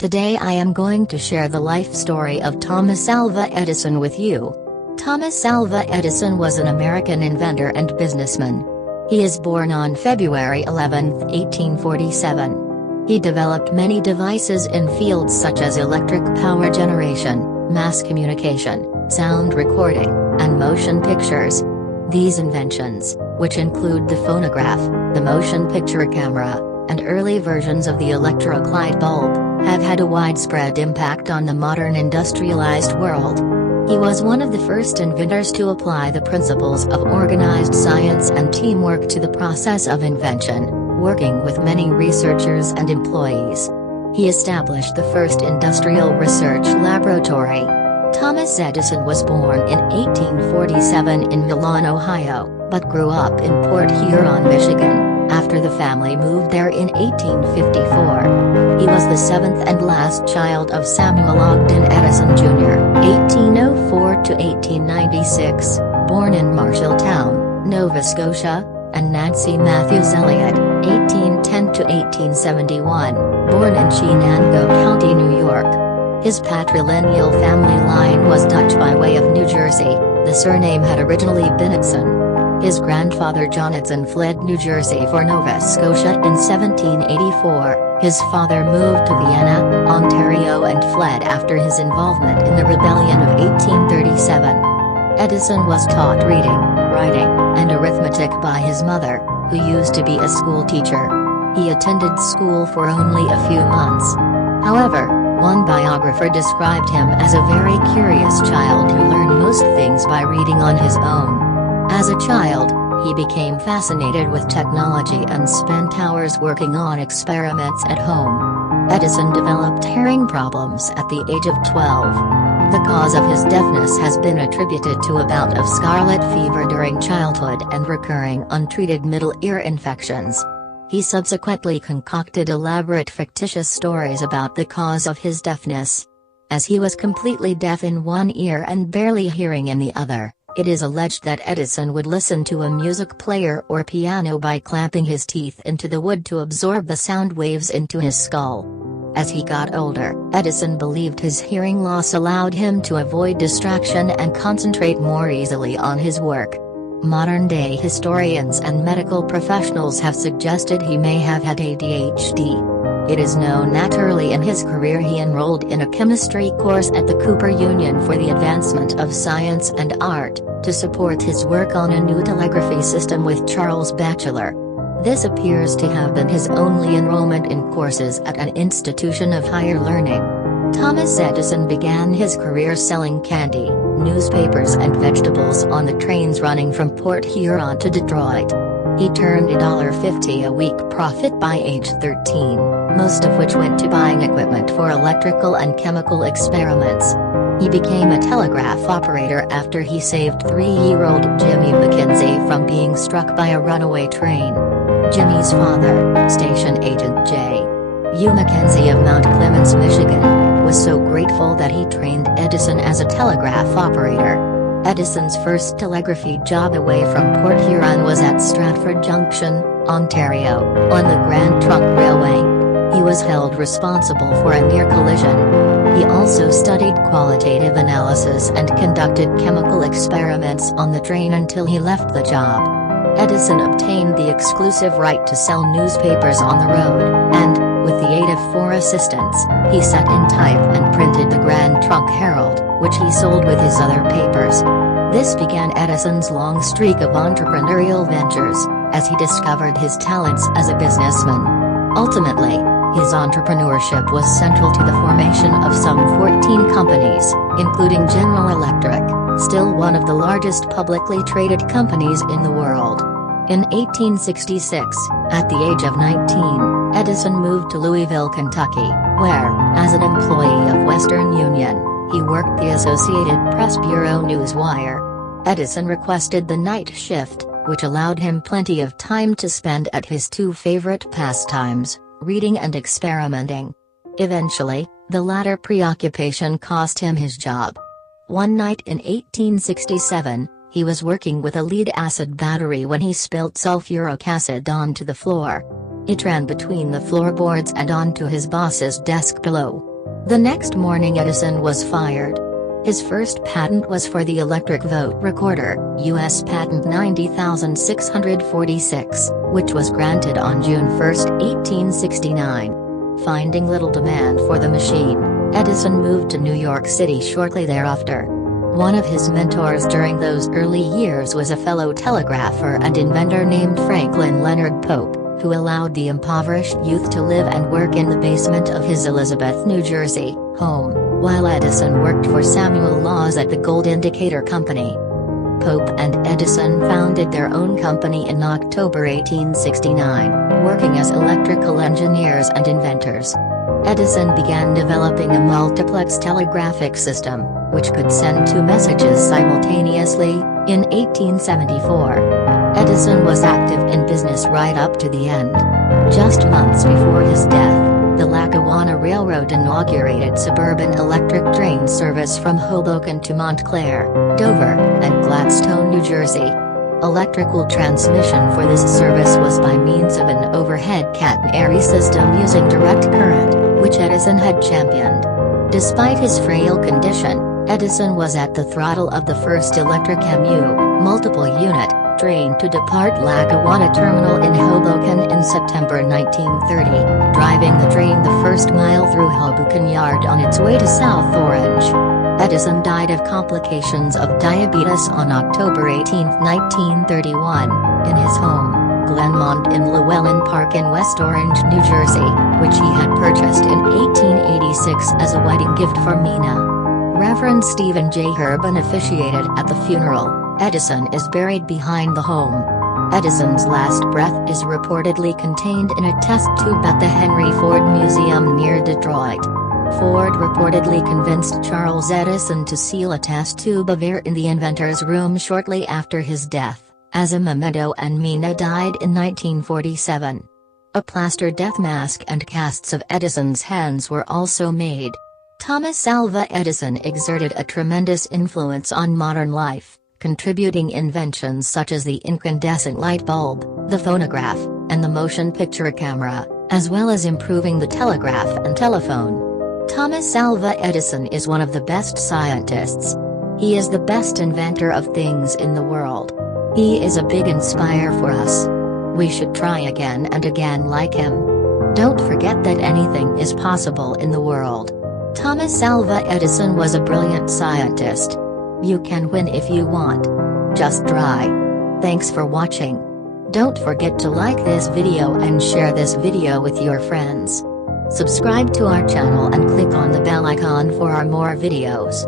Today I am going to share the life story of Thomas Alva Edison with you. Thomas Alva Edison was an American inventor and businessman. He is born on February 11, 1847. He developed many devices in fields such as electric power generation, mass communication, sound recording, and motion pictures. These inventions, which include the phonograph, the motion picture camera, and early versions of the electric light bulb, have had a widespread impact on the modern industrialized world. He was one of the first inventors to apply the principles of organized science and teamwork to the process of invention, working with many researchers and employees. He established the first industrial research laboratory. Thomas Edison was born in 1847 in Milan, Ohio, but grew up in Port Huron, Michigan, after the family moved there in 1854. He was the seventh and last child of Samuel Ogden Edison Jr. (1804 to 1896), born in Marshalltown, Nova Scotia, and Nancy Matthews Elliott (1810 to 1871), born in Shenango County, New York. His patrilineal family line was Dutch by way of New Jersey. The surname had originally been Edson. His grandfather John Edison fled New Jersey for Nova Scotia in 1784. His father moved to Vienna, Ontario and fled after his involvement in the Rebellion of 1837. Edison was taught reading, writing, and arithmetic by his mother, who used to be a school teacher. He attended school for only a few months. However, one biographer described him as a very curious child who learned most things by reading on his own. As a child, he became fascinated with technology and spent hours working on experiments at home. Edison developed hearing problems at the age of 12. The cause of his deafness has been attributed to a bout of scarlet fever during childhood and recurring untreated middle ear infections. He subsequently concocted elaborate fictitious stories about the cause of his deafness. As he was completely deaf in one ear and barely hearing in the other, it is alleged that Edison would listen to a music player or piano by clamping his teeth into the wood to absorb the sound waves into his skull. As he got older, Edison believed his hearing loss allowed him to avoid distraction and concentrate more easily on his work. Modern-day historians and medical professionals have suggested he may have had ADHD. It is known that early in his career he enrolled in a chemistry course at the Cooper Union for the Advancement of Science and Art, to support his work on a new telegraphy system with Charles Batchelor. This appears to have been his only enrollment in courses at an institution of higher learning. Thomas Edison began his career selling candy, newspapers and vegetables on the trains running from Port Huron to Detroit. He turned $1.50 a week profit by age 13, most of which went to buying equipment for electrical and chemical experiments. He became a telegraph operator after he saved 3-year-old Jimmy McKenzie from being struck by a runaway train. Jimmy's father, station agent J. U. McKenzie of Mount Clemens, Michigan, was so grateful that he trained Edison as a telegraph operator. Edison's first telegraphy job away from Port Huron was at Stratford Junction, Ontario, on the Grand Trunk Railway. He was held responsible for a near collision. He also studied qualitative analysis and conducted chemical experiments on the train until he left the job. Edison obtained the exclusive right to sell newspapers on the road, and, with the aid of 4 assistants, he set in type and printed the Grand Trunk Herald, which he sold with his other papers. This began Edison's long streak of entrepreneurial ventures, as he discovered his talents as a businessman. Ultimately, his entrepreneurship was central to the formation of some 14 companies, including General Electric, still one of the largest publicly traded companies in the world. In 1866, at the age of 19, Edison moved to Louisville, Kentucky, where, as an employee of Western Union, he worked the Associated Press Bureau Newswire. Edison requested the night shift, which allowed him plenty of time to spend at his 2 favorite pastimes, reading and experimenting. Eventually, the latter preoccupation cost him his job. One night in 1867, he was working with a lead-acid battery when he spilt sulfuric acid onto the floor. It ran between the floorboards and onto his boss's desk below. The next morning Edison was fired. His first patent was for the electric vote recorder, U.S. Patent 90646, which was granted on June 1, 1869. Finding little demand for the machine, Edison moved to New York City shortly thereafter. One of his mentors during those early years was a fellow telegrapher and inventor named Franklin Leonard Pope, who allowed the impoverished youth to live and work in the basement of his Elizabeth, New Jersey, home, while Edison worked for Samuel Laws at the Gold Indicator Company. Pope and Edison founded their own company in October 1869, working as electrical engineers and inventors. Edison began developing a multiplex telegraphic system, which could send two messages simultaneously, in 1874. Edison was active in business right up to the end. Just months before his death, the Lackawanna Railroad inaugurated suburban electric train service from Hoboken to Montclair, Dover, and Gladstone, New Jersey. Electrical transmission for this service was by means of an overhead catenary system using direct current, which Edison had championed. Despite his frail condition, Edison was at the throttle of the first electric MU, multiple unit, train to depart Lackawanna Terminal in Hoboken in September 1930, driving the train the first mile through Hoboken Yard on its way to South Orange. Edison died of complications of diabetes on October 18, 1931, in his home, Glenmont in Llewellyn Park in West Orange, New Jersey, which he had purchased in 1886 as a wedding gift for Mina. Reverend Stephen J. Herban officiated at the funeral. Edison is buried behind the home. Edison's last breath is reportedly contained in a test tube at the Henry Ford Museum near Detroit. Ford reportedly convinced Charles Edison to seal a test tube of air in the inventor's room shortly after his death, as a memento, and Mina died in 1947. A plaster death mask and casts of Edison's hands were also made. Thomas Alva Edison exerted a tremendous influence on modern life, contributing inventions such as the incandescent light bulb, the phonograph, and the motion picture camera, as well as improving the telegraph and telephone. Thomas Alva Edison is one of the best scientists. He is the best inventor of things in the world. He is a big inspire for us. We should try again and again like him. Don't forget that anything is possible in the world. Thomas Alva Edison was a brilliant scientist. You can win if you want. Just try. Thanks for watching. Don't forget to like this video and share this video with your friends. Subscribe to our channel and click on the bell icon for our more videos.